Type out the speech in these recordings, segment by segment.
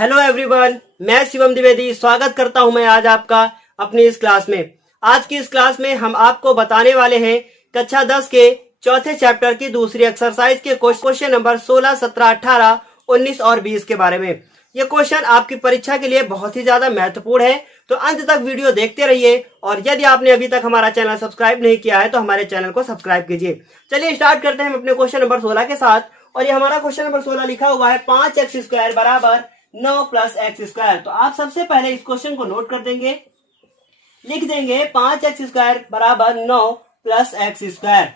Hello everyone, मैं शिवम द्विवेदी स्वागत करता हूं मैं आज आपका अपनी इस क्लास में। आज की इस क्लास में हम आपको बताने वाले हैं कक्षा 10 के चौथे चैप्टर की दूसरी एक्सरसाइज के क्वेश्चन नंबर 16, 17, 18, 19 और 20 के बारे में। ये क्वेश्चन आपकी परीक्षा के लिए बहुत ही ज्यादा महत्वपूर्ण है, तो अंत तक वीडियो देखते रहिए। और यदि आपने अभी तक हमारा चैनल सब्सक्राइब नहीं किया है तो हमारे चैनल को सब्सक्राइब कीजिए। चलिए स्टार्ट करते हैं हम अपने क्वेश्चन नंबर 16 के साथ। और ये हमारा क्वेश्चन नंबर 16 लिखा हुआ है 5x² बराबर 9 प्लस x²। तो आप सबसे पहले इस क्वेश्चन को नोट कर देंगे, लिख देंगे 5x² बराबर 9 प्लस x²।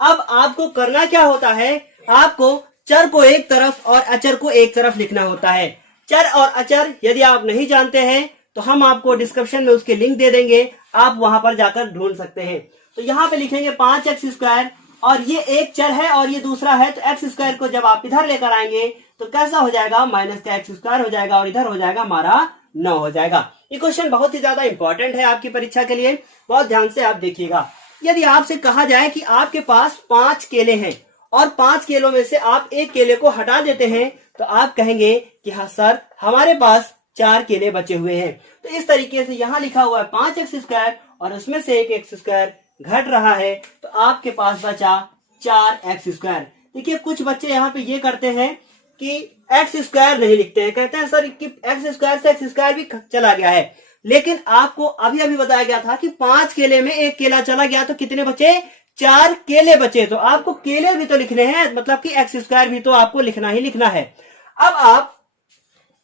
अब आपको करना क्या होता है, आपको चर को एक तरफ और अचर को एक तरफ लिखना होता है। चर और अचर यदि आप नहीं जानते हैं तो हम आपको डिस्क्रिप्शन में उसके लिंक दे देंगे, आप वहां पर जाकर ढूंढ सकते हैं। तो यहाँ पे लिखेंगे 5x² और ये एक चर है और ये दूसरा है, तो x² को जब आप इधर लेकर आएंगे तो कैसा हो जाएगा, माइनस का x² हो जाएगा और इधर हो जाएगा हमारा 9 हो जाएगा। ये क्वेश्चन बहुत ही ज्यादा इंपॉर्टेंट है आपकी परीक्षा के लिए, बहुत ध्यान से आप देखिएगा। यदि आपसे कहा जाए कि आपके पास 5 केले हैं और 5 केलों में से आप एक केले को हटा देते हैं तो आप कहेंगे कि हाँ सर हमारे पास 4 केले बचे हुए हैं। तो इस तरीके से यहाँ लिखा हुआ है 5x² और उसमें से एक x² घट रहा है, तो आपके पास बचा 4x²। देखिए कुछ बच्चे यहाँ पे ये करते हैं कि x² नहीं लिखते हैं, कहते हैं सर कि x² से x² भी चला गया है। लेकिन आपको अभी अभी बताया गया था कि 5 केले में एक केला चला गया, तो कितने बचे, 4 केले बचे। तो आपको केले भी तो लिखने हैं, मतलब कि x² भी तो आपको लिखना ही लिखना है। अब आप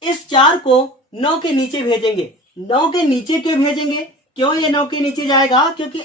इस 4 को 9 के नीचे भेजेंगे। 9 के नीचे क्यों भेजेंगे, क्यों ये 9 के नीचे जाएगा, क्योंकि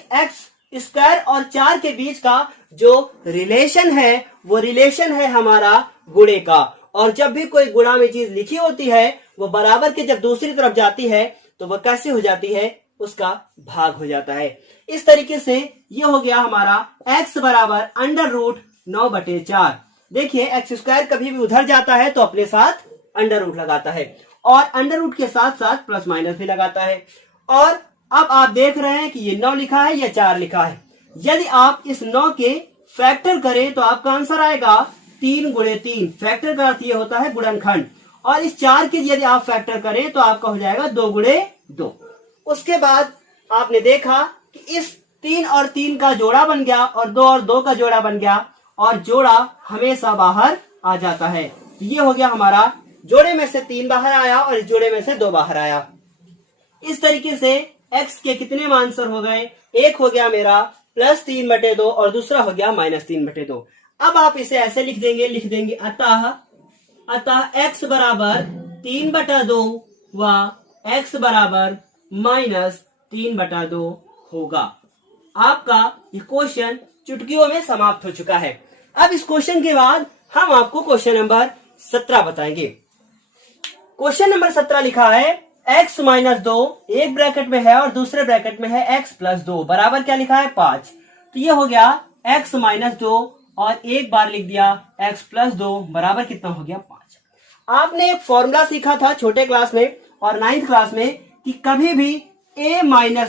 x² और 4 के बीच का जो रिलेशन है वो रिलेशन है हमारा गुणे का। और जब भी कोई गुणा में चीज लिखी होती है वो बराबर के जब दूसरी तरफ जाती है तो वो कैसे हो जाती है, उसका भाग हो जाता है। इस तरीके से ये हो गया हमारा x बराबर √9/4। देखिए x² कभी भी उधर जाता है तो अपने साथ √ लगाता है और √ के साथ साथ प्लस माइनस भी लगाता है। और अब आप देख रहे हैं कि ये 9 लिखा है, ये 4 लिखा है। यदि आप इस 9 के फैक्टर करें तो आपका आंसर आएगा 3 × 3। फैक्टर का अर्थ ये होता है गुणनखंड। और इस 4 के यदि आप फैक्टर करें तो आपका हो जाएगा 2 × 2। उसके बाद आपने देखा कि इस 3 और 3 का जोड़ा बन गया और 2 और 2 का जोड़ा बन गया और जोड़ा हमेशा बाहर आ जाता है। ये हो गया हमारा, जोड़े में से 3 बाहर आया और इस जोड़े में से 2 बाहर आया। इस तरीके से x के कितने आंसर हो गए, एक हो गया मेरा +3/2 और दूसरा हो गया -3/2। अब आप इसे ऐसे लिख देंगे अतः x बराबर 3/2 व x बराबर -3/2 होगा। आपका ये क्वेश्चन चुटकियों में समाप्त हो चुका है। अब इस क्वेश्चन के बाद हम आपको क्वेश्चन नंबर 17 बताएंगे। क्वेश्चन नंबर 17 लिखा है x - 2 एक ब्रैकेट में है और दूसरे ब्रैकेट में है x + 2 बराबर क्या लिखा है 5। तो ये हो गया x - 2 और एक बार लिख दिया x + 2 बराबर कितना हो गया 5। आपने एक फॉर्मूला सीखा था छोटे क्लास में और 9th क्लास में कि कभी भी a -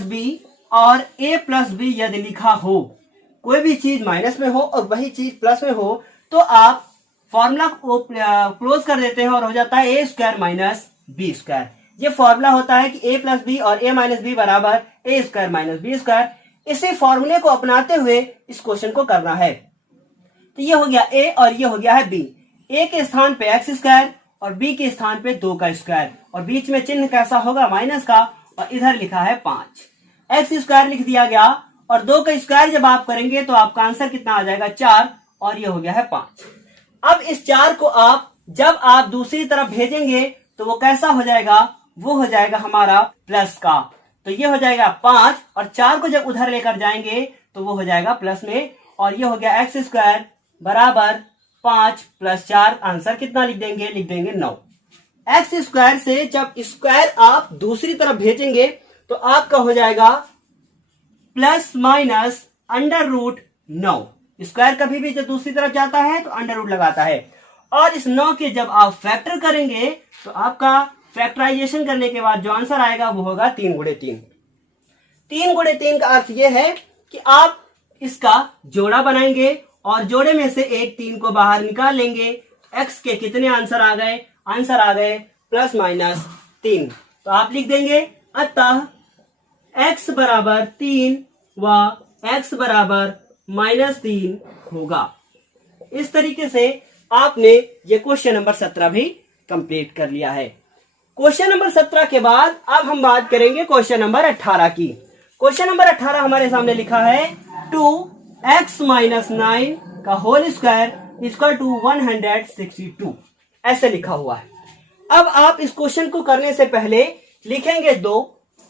b और a + b यदि लिखा हो, कोई भी चीज माइनस में हो और वही चीज प्लस में हो, तो आप फॉर्मूला को क्लोज कर देते हैं और हो जाता है a² - b²। ये फॉर्मूला होता है कि a + b और a - b बराबर a² - b²। इसी फॉर्मूले को अपनाते हुए इस क्वेश्चन को करना है। तो ये हो गया a और ये हो गया है b। a के स्थान पे x² और b के स्थान पे 2 का स्क्वायर और बीच में चिन्ह कैसा होगा, माइनस का, और इधर लिखा है 5। x² लिख दिया गया और 2 का स्क्वायर जब आप करेंगे तो आपका आंसर कितना आ जाएगा 4 और ये हो गया है 5। अब इस 4 को आप जब आप दूसरी तरफ भेजेंगे तो वो कैसा हो जाएगा, वो हो जाएगा हमारा प्लस का। तो ये हो जाएगा 5 और 4 को जब उधर लेकर जाएंगे तो वो हो जाएगा प्लस में और ये हो गया x² बराबर 5 + 4। आंसर कितना लिख देंगे 9। x² से जब स्क्वायर आप दूसरी तरफ भेजेंगे तो आपका हो जाएगा ±√9। स्क्वायर कभी भी जब दूसरी तरफ जाता है तो √ लगाता है। और इस 9 के जब आप फैक्टर करेंगे तो आपका फैक्टराइजेशन करने के बाद जो आंसर आएगा वो होगा 3 × 3। 3 × 3 का अर्थ ये है कि आप इसका जोड़ा बनाएंगे और जोड़े में से एक 3 को बाहर निकाल लेंगे। x के कितने आंसर आ गए, आंसर आ गए प्लस माइनस 3। तो आप लिख देंगे अतः x बराबर 3 व x बराबर -3 होगा। इस तरीके से आपने ये क्वेश्चन नंबर 17 भी कंप्लीट कर लिया है। क्वेश्चन नंबर 17 के बाद अब हम बात करेंगे क्वेश्चन नंबर 18 की। क्वेश्चन नंबर 18 हमारे सामने लिखा है 2x - 9 का होल स्क्वायर इक्वल टू 162, ऐसे लिखा हुआ है। अब आप इस क्वेश्चन को करने से पहले लिखेंगे 2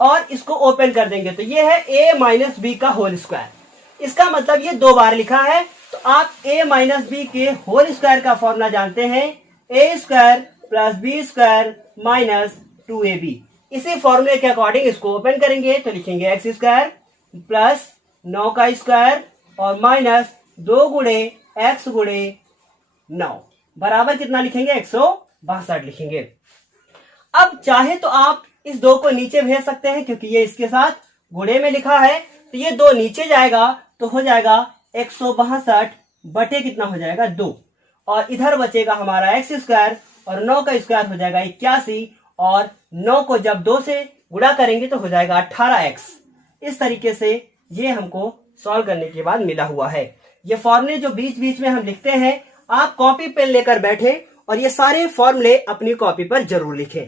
और इसको ओपन कर देंगे, तो ये है a - b का होल स्क्वायर। इसका मतलब ये 2 बार लिखा है, तो आप a - b के होल स्क्वायर का फॉर्मूला जानते हैं, a square plus b square minus 2ab। इसी फॉर्मूले के अकॉर्डिंग इसको ओपन करेंगे तो लिखेंगे x स्क्वायर प्लस 9 का स्क्वायर और माइनस 2 गुणे x गुणे 9 बराबर कितना लिखेंगे, 162 लिखेंगे। अब चाहे तो आप इस 2 को नीचे भेज सकते हैं, क्योंकि ये इसके साथ गुणे में लिखा है, तो ये 2 नीचे जाएगा तो हो जाएगा 162 बटे कितना हो जाएगा 2, और इधर बचेगा हमारा x स्क्वायर और 9 का स्क्वायर हो जाएगा 81, और 9 को जब 2 से गुणा करेंगे तो हो जाएगा 18x। इस तरीके से ये हमको सॉल्व करने के बाद मिला हुआ है। ये फॉर्मूले जो बीच बीच में हम लिखते हैं, आप कॉपी पेन लेकर बैठे और ये सारे फॉर्मूले अपनी कॉपी पर जरूर लिखें।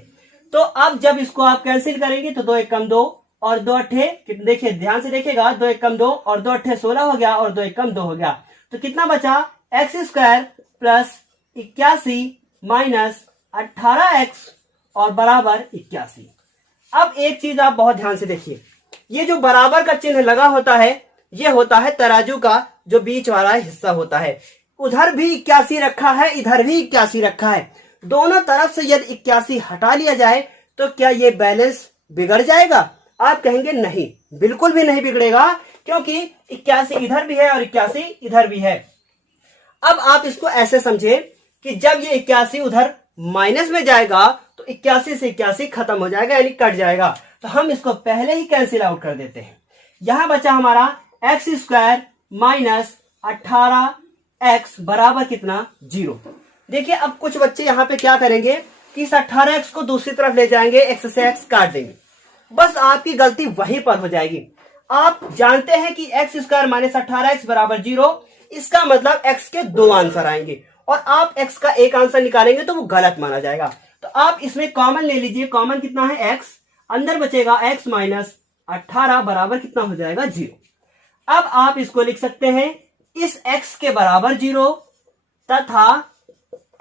तो अब जब इसको आप कैंसिल करेंगे तो 2 एकम 2 और 2 अट्ठे, देखिए ध्यान से देखिएगा, 2 एकम 2 और 2 अट्ठे 16 हो गया और 2 एकम 2 हो गया। तो कितना बचा, x square plus 81 minus 18x और बराबर 81। अब एक चीज आप बहुत ध्यान से देखिए, ये जो बराबर का चिन्ह लगा होता है, ये होता है तराजू का जो बीच वाला हिस्सा होता है। उधर भी 81 रखा है, इधर भी 81 रखा है। दोनों तरफ से यदि 81 हटा लिया जाए तो क्या ये बैलेंस बिगड़ जाएगा? आप कहेंगे नहीं, बिल्कुल भी नहीं बिगड़ेगा, क्योंकि 81 इधर भी है और 81 इधर भी है। अब आप इसको ऐसे समझे कि जब ये 81 उधर माइनस में जाएगा तो 81 से 81 खत्म हो जाएगा, यानी कट जाएगा। तो हम इसको पहले ही कैंसिल आउट कर देते हैं। यहां बचा हमारा एक्स स्क्वायर माइनस 18x बराबर कितना, 0। देखिए अब कुछ बच्चे यहाँ पे क्या करेंगे कि इस 18x को दूसरी तरफ ले जाएंगे, x से x काट देंगे। बस आपकी गलती वहीं पर हो जाएगी। आप जानते हैं कि एक्स स्क्वायर माइनस 18x बराबर 0, इसका मतलब x के 2 आंसर आएंगे और आप x का एक आंसर निकालेंगे तो वो गलत माना जाएगा। तो आप इसमें कॉमन ले लीजिए, कॉमन कितना है x, अंदर बचेगा x माइनस 18 बराबर कितना हो जाएगा, 0। अब आप इसको लिख सकते हैं इस x के बराबर 0 तथा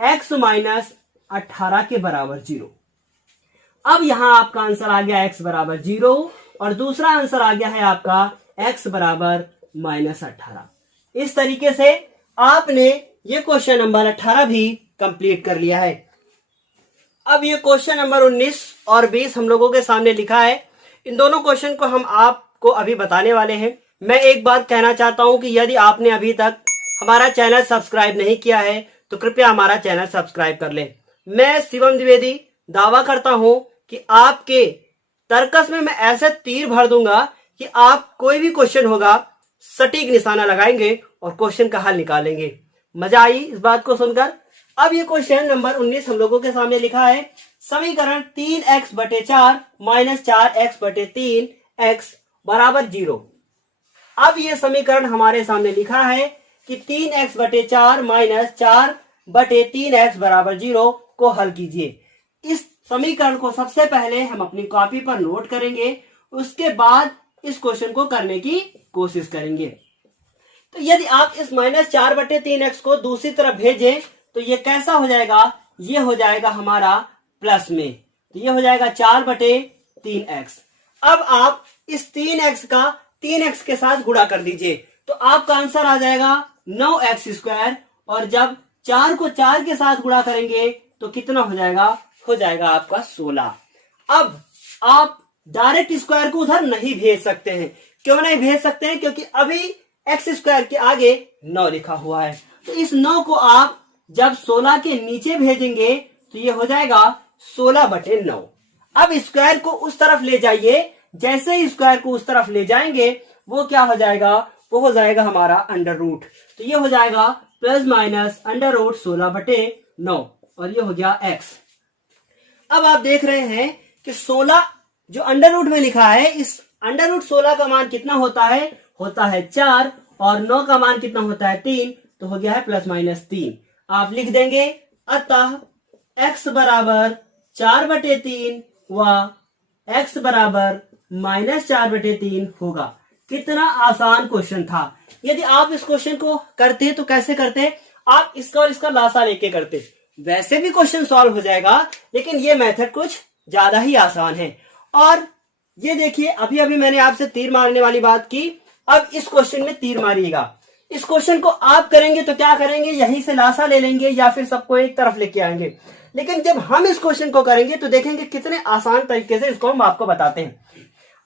x माइनस 18 के बराबर 0। अब यहां आपका आंसर आ गया x बराबर 0 और दूसरा आंसर आ गया है आपका x बराबर माइनस 18। इस तरीके से आपने ये क्वेश्चन नंबर 18 भी कंप्लीट कर लिया है। अब ये क्वेश्चन नंबर 19 और 20 हम लोगों के सामने लिखा है। इन दोनों क्वेश्चन को हम आपको अभी बताने वाले हैं। मैं एक बात कहना चाहता हूं कि यदि आपने अभी तक हमारा चैनल सब्सक्राइब नहीं किया है तो कृपया हमारा चैनल सब्सक्राइब कर लें। मैं शिवम द्विवेदी दावा करता हूं कि आपके तर्कस में मैं ऐसे तीर भर दूंगा कि आप कोई भी क्वेश्चन होगा सटीक निशाना लगाएंगे और क्वेश्चन का हल निकालेंगे। मजा आई इस बात को सुनकर। अब ये क्वेश्चन नंबर 19 हम लोगों के सामने लिखा है, समीकरण 3x बटे 4 माइनस 4x बटे 3x बराबर 0। अब ये समीकरण हमारे सामने लिखा है कि 3x बटे 4 माइनस 4 बटे 3x बराबर 0 को हल कीजिए। इस समीकरण को सबसे पहले हम अपनी कॉपी पर नोट करेंगे, उसके बाद इस क्वेश्चन को करने की कोशिश करेंगे। तो यदि आप इस माइनस 4 बटे 3x को दूसरी तरफ भेजें तो ये कैसा हो जाएगा, ये हो जाएगा हमारा प्लस में, तो ये हो जाएगा 4 बटे 3x। अब आप इस 3x का 3x के साथ गुणा कर दीजिए तो आपका आंसर आ जाएगा 9x स्क्वायर, और जब 4 को 4 के साथ गुणा करेंगे तो कितना हो जाएगा, हो जाएगा आपका 16। अब आप डायरेक्ट स्क्वायर को उधर नहीं भेज सकते हैं। क्यों नहीं भेज सकते हैं? क्योंकि अभी एक्स स्क्वायर के आगे 9 लिखा हुआ है। तो इस 9 को आप जब 16 के नीचे भेजेंगे तो ये हो जाएगा 16 बटे 9। अब स्क्वायर को उस तरफ ले जाइए, जैसे ही स्क्वायर को उस तरफ ले जाएंगे वो क्या हो जाएगा, वो हो जाएगा हमारा अंडर रूट। तो ये हो जाएगा प्लस माइनस अंडर रूट 16 बटे 9 और ये हो गया x। अब आप देख रहे हैं कि 16 जो अंडर रूट में लिखा है, इस अंडर रूट 16 का मान कितना होता है 4, और 9 का मान कितना होता है 3, तो हो गया है ±3। आप लिख देंगे अतः x बराबर 4/3 व x बराबर -4/3 होगा। कितना आसान क्वेश्चन था। यदि आप इस क्वेश्चन को करते तो कैसे करते, आप इसका और इसका लासा लेके करते, वैसे भी क्वेश्चन सॉल्व हो जाएगा, लेकिन ये मेथड कुछ ज्यादा ही आसान है। और ये देखिए, अभी अभी मैंने आपसे तीर मारने वाली बात की, अब इस क्वेश्चन में तीर मारिएगा। इस क्वेश्चन को आप करेंगे तो क्या करेंगे, यहीं से लासा ले लेंगे या फिर सबको एक तरफ लेके आएंगे, लेकिन जब हम इस क्वेश्चन को करेंगे तो देखेंगे कितने आसान तरीके से इसको हम आपको बताते हैं।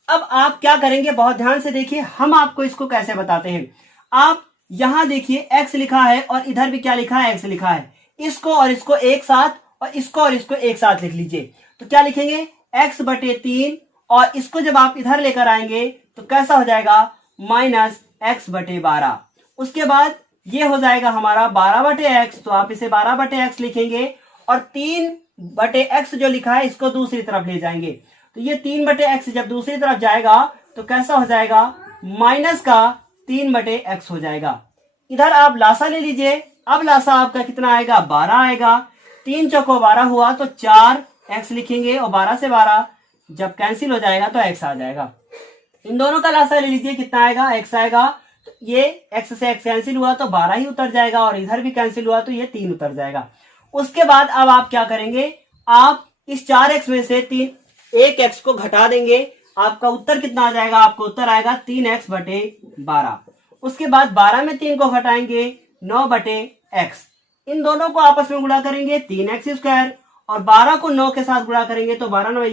अब आप क्या करेंगे, बहुत ध्यान से देखिए, हम आपको इसको कैसे बताते हैं। आप यहां देखिए x लिखा है और इधर भी क्या लिखा है, x लिखा है। इसको और इसको एक साथ और इसको और इसको एक साथ लिख लीजिए, तो क्या लिखेंगे x/3, और इसको जब आप इधर लेकर आएंगे तो कैसा हो जाएगा -x/12। उसके बाद ये हो जाएगा हमारा 12/x, तो आप इसे 12/x लिखेंगे, और 3/x जो लिखा है इसको दूसरी तरफ ले जाएंगे, तो ये 3/x जब दूसरी तरफ जाएगा तो कैसा हो जाएगा माइनस का 3/x हो जाएगा। इधर आप लासा ले लीजिए, अब लासा आपका कितना आएगा 12 आएगा। 3 चौको 12 हुआ तो 4x लिखेंगे, और 12 से 12 जब कैंसिल हो जाएगा तो x आ जाएगा। इन दोनों का लासा ले लीजिए, कितना आएगा x आएगा, तो ये x से x कैंसिल हुआ तो 12 ही उतर जाएगा, और इधर भी कैंसिल हुआ तो ये 3 उतर जाएगा। उसके बाद अब आप क्या करेंगे, आप इस 4x में से 1 x को घटा देंगे, आपका उत्तर कितना आ जाएगा, आपका उत्तर आएगा 3x/12। उसके बाद 12 में 3 को घटाएंगे 9/x, इन दोनों को आपस में गुणा करेंगे 3x², और 12 को 9 के साथ गुणा करेंगे तो 12 9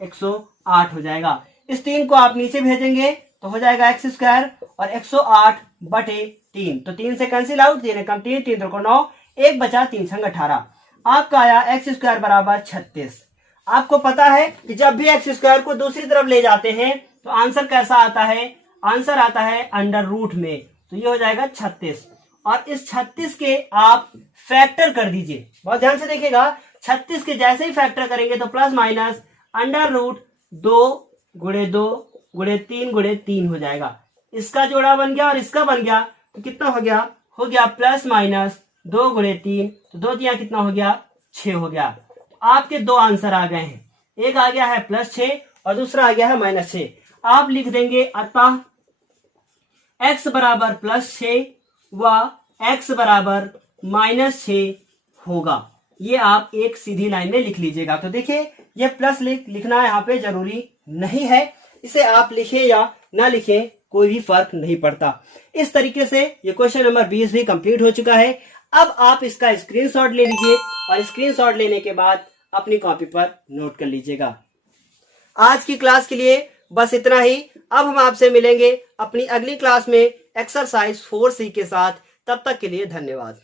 108 हो जाएगा। इस 3 को आप नीचे भेजेंगे तो हो जाएगा x² और 108/3, तो 3 से कैंसिल आउट, 3 कम 3, 3 3 को 9, 1 बचा, 3 संग 18। आपका आया x² बराबर 36। आपको पता है कि जब भी x² को दूसरी तरफ ले जाते हैं तो आंसर कैसा आता है, आंसर आता है अंडर रूट में, तो ये हो जाएगा 36। और इस 36 के आप फैक्टर कर दीजिए, बहुत ध्यान से देखिएगा, 36 के जैसे ही फैक्टर करेंगे तो प्लस माइनस अंडर रूट 2 × 2 × 3 × 3 हो जाएगा। इसका जोड़ा बन गया और इसका बन गया, तो कितना हो गया, प्लस माइनस 2 × 3, तो 2 दिया कितना हो गया 6 हो गया। तो आपके 2 आंसर आ गए हैं, एक आ गया है +6 और दूसरा आ गया है -6। आप लिख देंगे अतः x बराबर +6 व x बराबर -6 होगा। ये आप एक सीधी लाइन में लिख लीजिएगा। तो देखिए, ये प्लस लिखना यहाँ पे जरूरी नहीं है, इसे आप लिखें या ना लिखें कोई भी फर्क नहीं पड़ता। इस तरीके से ये क्वेश्चन नंबर 20 भी कंप्लीट हो चुका है। अब आप इसका स्क्रीनशॉट ले लीजिए और स्क्रीनशॉट लेने के बाद अपनी कॉपी पर नोट कर लीजिएगा। आज की क्लास के लिए बस इतना ही। अब हम आपसे मिलेंगे अपनी अगली क्लास में एक्सरसाइज 4C के साथ। तब तक के लिए धन्यवाद।